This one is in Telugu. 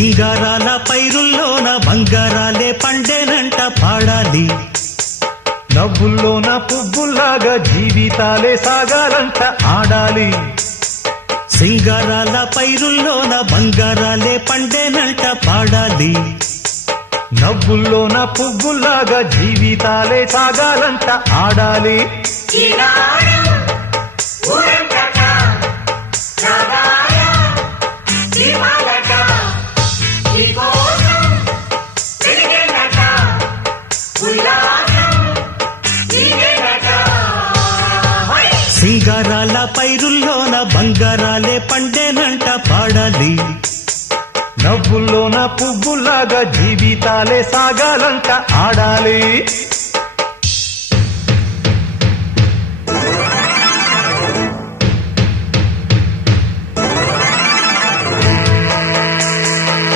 సింగారాల పైరుల్లోన బంగారాలే పండేనంట పాడాలి. నవ్వుల్లోన పువ్వుల్లాగా జీవితాలే సాగాలంట ఆడాలి. సింగారాల పైరుల్లోన బంగారాలే పండేనంట పాడాలి. నవ్వుల్లోన పువ్వుల్లాగా జీవితాలే సాగాలంట ఆడాలి. సింగారాల పైరుల్లోన బంగారాలే పండేనంట పాడాలి. నవ్వుల్లోన పువ్వుల్లాగా జీవితాలే సాగాలంట ఆడాలి.